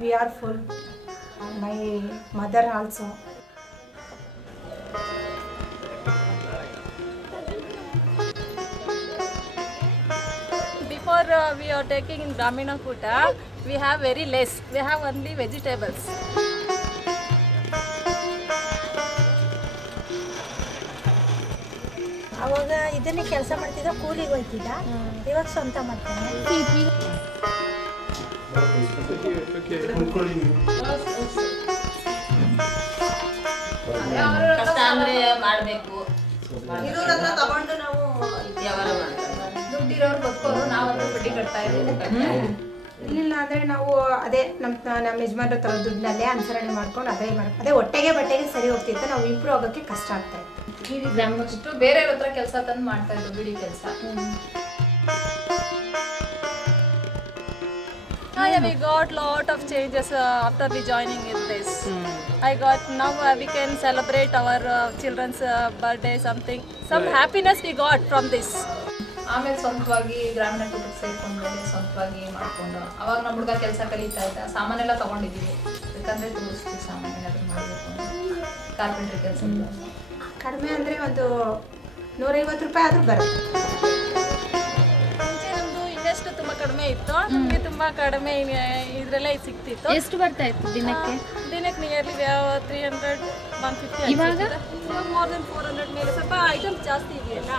We are full. My mother also. Before we are taking in Brahmina Kuta, we have very less. We have only vegetables. ಅವಾಗ ಇದನ್ನೇ ಕೆಲಸ ಮಾಡ್ತಿದ್ದ ಕೂಲಿಗೆ ಹೋಗ್ತಿದ್ದ ಇವಾಗ ಸ್ವಂತ ಮಾಡ್ತಾನೆ ಕಷ್ಟ ಅಂದ್ರೆ ಮಾಡಬೇಕು ಇರೋರನ್ನ ತಗೊಂಡು ನಾವು ವ್ಯವಹಾರ ಮಾಡ್ತೀವಿ ದುಡ್ಡಿರೋರು ಬದುಕೋರು ನಾವಂದ್ರೆ ಬಡ್ಡಿ ಕಟ್ತಾ ಇದ್ದೀವಿ. ಇಲ್ಲಿಲ್ಲ ಅಂದರೆ ನಾವು ಅದೇ ನಮ್ಮ ಯಜಮಾನ್ರ ಥರ ದುಡ್ಡಲ್ಲೇ ಅನುಸರಣೆ ಮಾಡ್ಕೊಂಡು ಅದೇ ಹೊಟ್ಟೆಗೆ ಬಟ್ಟೆಗೆ ಸರಿ ಹೋಗ್ತಿತ್ತು. ನಾವು ಇಂಪ್ರೂವ್ ಆಗೋಕ್ಕೆ ಕಷ್ಟ ಆಗ್ತಾ ಇತ್ತು. ಅಷ್ಟು ಬೇರೆಯವ್ರ ಹತ್ರ ಕೆಲಸ ತಂದು ಮಾಡ್ತಾ ಇದ್ರು ಬಿಡಿ ಕೆಲಸ. We got lot of changes after we joining in this. I got now we can celebrate our children's birthday some happiness we got from this. ಆಮೇಲೆ ಸ್ವಂತವಾಗಿ ಗ್ರಾಮೀಣ ಕುಟುಂಬಕ್ಕೆ ಸೇರ್ಕೊಂಡ್ಮೇಲೆ ಸ್ವಂತವಾಗಿ ಮಾಡ್ಕೊಂಡು ಅವಾಗ ನಮ್ಮ ಹುಡುಗ ಕೆಲಸ ಕಲಿತಾ ಇದ್ದ. ಸಾಮಾನೆಲ್ಲ ತಗೊಂಡಿದ್ದೀವಿ, ಯಾಕಂದ್ರೆ ತೋರಿಸ್ತೀವಿ ಸಾಮಾನು ಏನಾದರೂ ಮಾಡಬೇಕು ಕಾರ್ಪೆಂಟ್ರಿ ಕೆಲಸ. ಕಡಿಮೆ ಅಂದರೆ ಒಂದು 150 ರೂಪಾಯಿ ಆದರೂ ಬರುತ್ತೆ. ಮುಂಚೆ ನಮ್ಮದು ಇನ್ನಷ್ಟು ತುಂಬ ಕಡಿಮೆ ಇತ್ತು, ನಮಗೆ ತುಂಬ ಕಡಿಮೆ ಇದರಲ್ಲೇ ಸಿಗ್ತಿತ್ತು. ಎಷ್ಟು ಬರ್ತಾ ಇತ್ತು ದಿನಕ್ಕೆ ನಿಯರ್ಲಿ 300 150. ಇವಾಗ ಮೋರ್ ದೆನ್ 400 ಮೇಲೆ ಸ್ವಲ್ಪ ಐಟಮ್ಸ್ ಜಾಸ್ತಿ ಇದೆಯಲ್ಲ.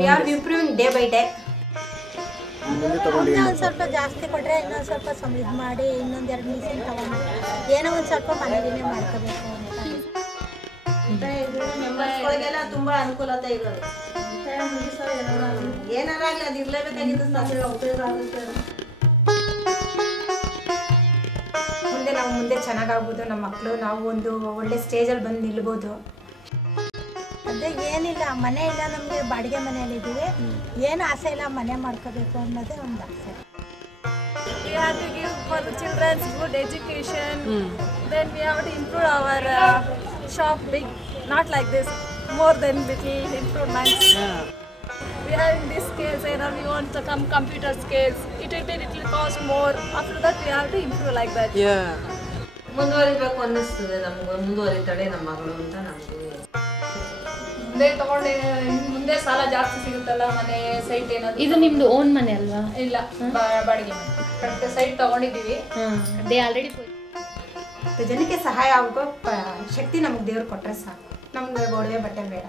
We are improving day by day. ಒಂದು ಸ್ವಲ್ಪ ಜಾಸ್ತಿ ಕೊಟ್ಟರೆ ಇನ್ನೊಂದು ಸ್ವಲ್ಪ ಇದು ಮಾಡಿ ಇನ್ನೊಂದೆರಡು ಮಿಷಿನ್ ತಗೊಂಡು ಏನೋ ಒಂದು ಸ್ವಲ್ಪ ಮನೆಯಲ್ಲೇ ಮಾಡ್ಕೋಬೇಕು ಅಂತ ಮೆಂಬರ್ಸ್ಗಳಿಗೆಲ್ಲ ತುಂಬಾ ಅನುಕೂಲತೆ ಇರೋದು. ಏನಾರಾಗ್ಲಿ ಅದು ಇರ್ಲೇಬೇಕಾಗಿದ್ದು ಉಪಯೋಗ ಆಗುತ್ತೆ. ಮುಂದೆ ಚೆನ್ನಾಗಾಗ್ಬೋದು. ನಮ್ಮ ಮಕ್ಕಳು ನಾವು ಒಂದು ಒಳ್ಳೆ ಸ್ಟೇಜಲ್ಲಿ ಬಂದು ನಿಲ್ಬೋದು. ಅದೇ ಏನಿಲ್ಲ, ಮನೆ ಇಲ್ಲ, ನಮಗೆ ಬಾಡಿಗೆ ಮನೆಯಲ್ಲಿದ್ದೀವಿ. ಏನು ಆಸೆ ಇಲ್ಲ, ಮನೆ ಮಾಡ್ಕೋಬೇಕು ಅನ್ನೋದೇ ಒಂದು ಆಸೆ. We have to give for the children's good education. Then we have to improve our shop big, not like this, more than little improvements. We have in this case, we want to come computer skills. It will cost more. After that, we have to improve like that. ಮುಂದುವರಿಬೇಕು ಅನ್ನಿಸ್ತದೆ ನಮ್ಗೆ. ಮುಂದುವರಿತಾಳೆ ನಮ್ಮ ಮಗಳು ಅಂತ ನಮಗೂ. ಮುಂದೆ ಸಾಲ ಜಾಸ್ತಿ ಸಿಗುತ್ತಲ್ಲ, ಮನೆ ಸೈಟ್ ಏನಾದ್ರು. ಇದು ನಿಮ್ದು ಓನ್ ಮನೆ ಅಲ್ವಾ? ಇಲ್ಲ, ಬಾಡಿಗೆ ಮನೆ. ಸೈಟ್ ತಗೊಂಡಿದ್ದೀವಿ. ದೇ ಆಲ್ರೆಡಿ ಜನಕ್ಕೆ ಸಹಾಯ ಆಗೋ ಶಕ್ತಿ ನಮಗೆ ದೇವ್ರು ಕೊಟ್ಟರೆ ಸಾಕು. ನಮ್ಗೆ ಒಡವೆ ಬಟ್ಟೆ ಬೇಡ.